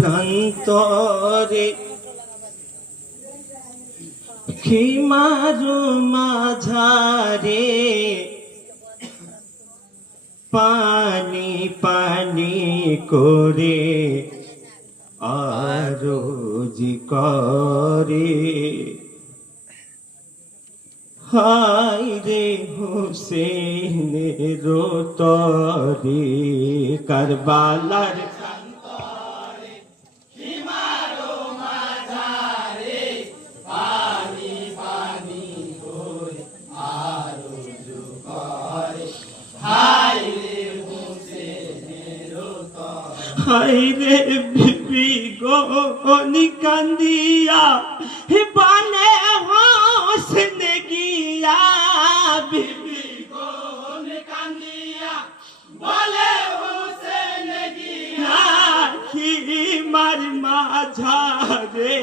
প্রান্তরে খিমার মাঝারে পানি পানি করে আরজি করে হায় রে হোসেনের তরে কারবালার হায় রে বিবি গনি কান্দিয়া বানে হোসেন গিয়া বিবি গনি কান্দিয়া বলে হোসেন গিয়া কি মার মাঝারে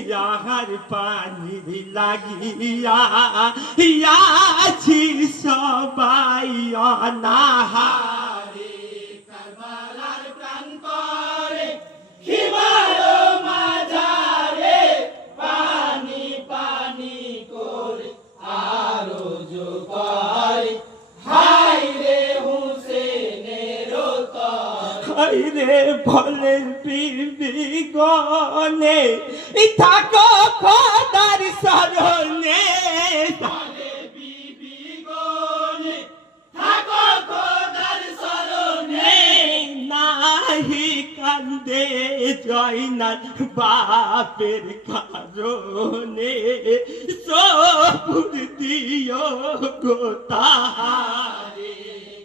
ইয়ার পানি লাগিয়া ইয়াছি সবাই অনাহারে কারবালার প্রান্তরে খিমার মাঝারে পানি পানি করে আরজ করে হায় রে হোসেনের তরে হায় রে বলে বিবি গনে থাকো খোদার শরণে বলে বিবি গনে থাকো খোদার শরণে নাহি কান্দে জয়নাল বাপের কারণে সবুর দিও গো তাহারে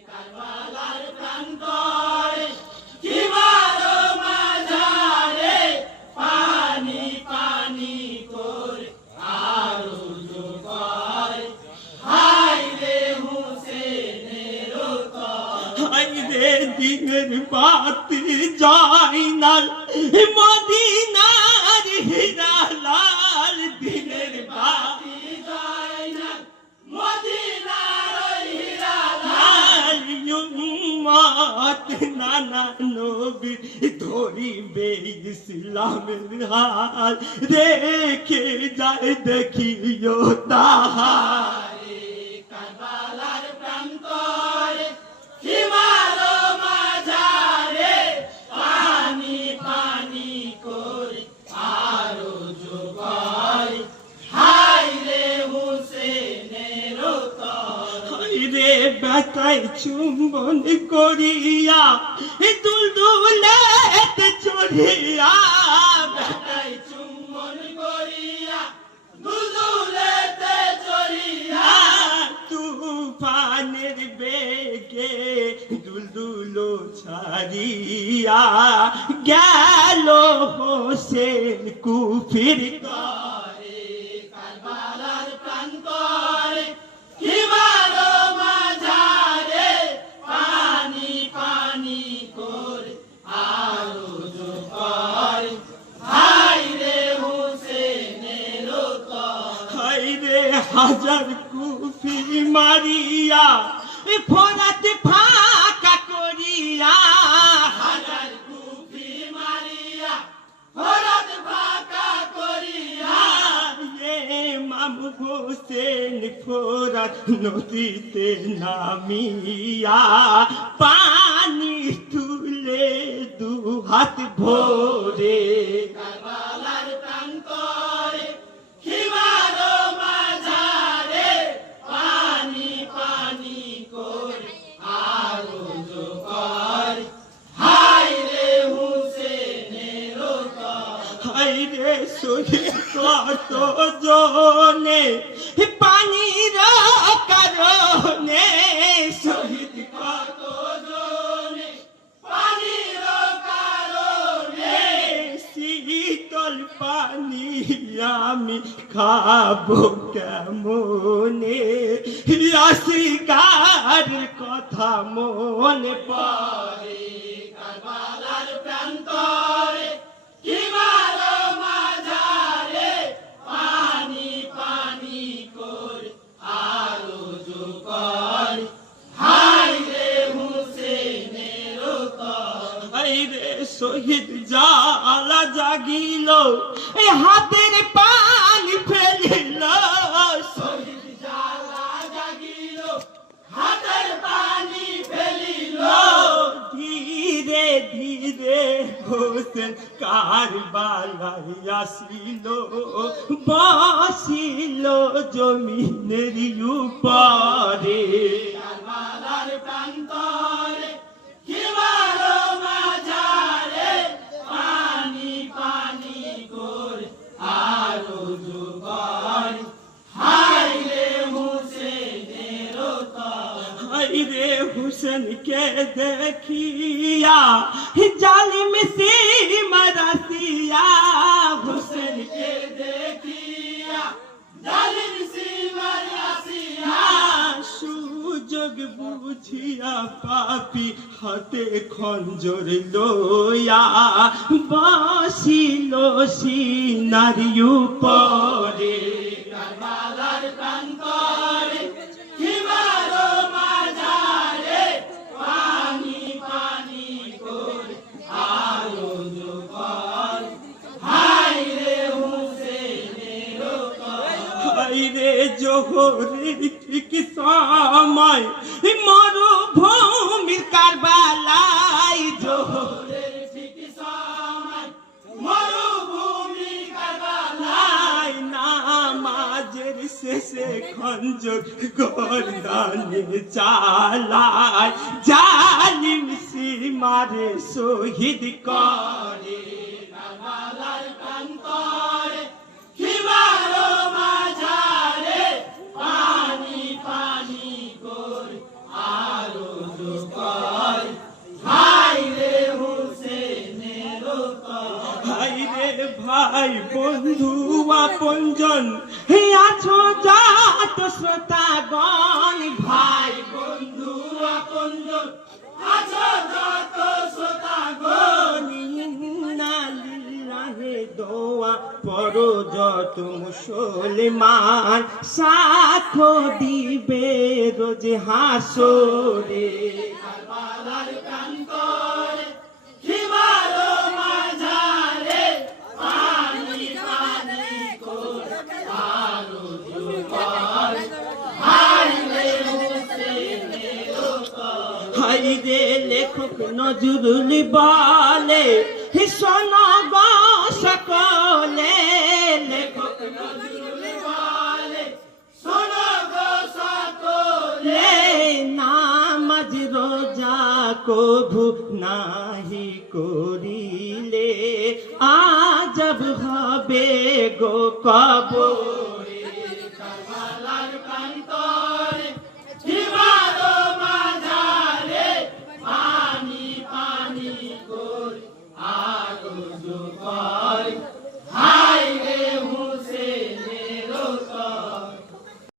কারবালার প্রান্তরে খিমার মাঝারে পানি পানি করে আরজ করে হায় রে হোসেনের তরে হায় রে দিনের বাতি জয়নাল মদিনার হীরালাল দিনের বাতি জয়নাল মদিনার হীরালাল উম্মত নানা নবী ধরিবে ইসলামের হাল রেখে যায় দেখিও তাহারে কারবালার প্রান্তরে খিমার মাঝারে পানি পানি করে আরজ করে হায় রে হোসেনের তরে হায় রে বেতায় চুম্বন করিয়া দুলদুলেতে চড়িয়া বেতায় চুম্বন করিয়া দুলদুলেতে চড়িয়া তুফানের বেগে দুলদুলো ছাড়িয়া গেল হোসেন কুফির তরে কারবালার প্রান্তরে খিমার মাঝারে পানি পানি করে আরজ করে হায় রে হোসেনের তরে হায় রে হাজার কুফি মারিয়া ফোরাত ফাঁকা করিয়া হাজার কুফি মারিয়া ফোরাত ফাঁকা করিয়া ইমাম হোসেন ফোরাত নদীতে নামিয়া পানি তুলে দু হাত ভরে কারবালার প্রান্তরে খিমার মাঝারে পানি পানি করে আরজ করে হায় রে হোসেনের তরে হায় রে শহীদ কত জনে পানির কারণে শহীদ কত জনে পানির কারণে শীতল পানি আমি খাবো কেমনে আসিকার কথা মনে পড়ে কারবালার প্রান্তরে খিমার মাঝারে পানি পানি করে আরজ করে হায় রে হোসেনের তরে হায় রে শহীদ যা জ্বালা জাগিল এই হাতের পানি ফেলিল শহীদ জ্বালা জাগিল হাতের পানি ফেলিল ধীরে ধীরে হোসেন কারবালায় আসিল বসিল জমিনের উপরে কারবালার প্রান্তরে হিমার মাঝারে পানি পানি করে আরো জোগাড় হায় রে হুসেনের হায় রে হুসেনকে দেখিয়া জালিম সীমা রাসিয়া হুসেনকে দেখিয়া জালিম সীমা রাসিয়া সুযোগ বুঝিয়া পাপি হাতে খঞ্জর লইয়া বসিল সিনার উপরে কারবালার প্রান্তরে হিমার মাঝারে পানি পানি করে আলো জোগাড় হায় রে হুসেনের হায় রে জোহরের ঠিক সময় মরুভূমির কারবালায় জোহরের ঠিক সময় মরুভূমির কারবালায় নামাজের শেষে খঞ্জর গর্দানে চালায় জালিম সীমারে শহীদ করে কারবালার প্রান্তরে হিমার মাঝারে পানি পানি করে আলো জোগাড় হায় রে হুসেনের হায় রে ভাই বন্ধু আপনজন হে আছো জাত শ্রোতাগণ ভাই বন্ধু আপনজন আছো জাত শ্রোতাগণ ইন্না লিল্লাহি দোয়া পড়ো যত মুসলমান সাক্ষ্য দিবে রোজ হাসরে কারবালার প্রান্তরে হিমার মাঝারে পানি পানি করে আলো জোগাড় হায় রে হুসেনের হায় রে লেখক নজরুল বলে হে শোনো গো সকলে লেখক নজরুল বলে শোনো গো সকলে নামাজ রোজা কভু নাহি করিলে আজব হবে গো কবরে কারবালার প্রান্তরে হিমার মাঝারে পানি পানি করে আলো জোগাড়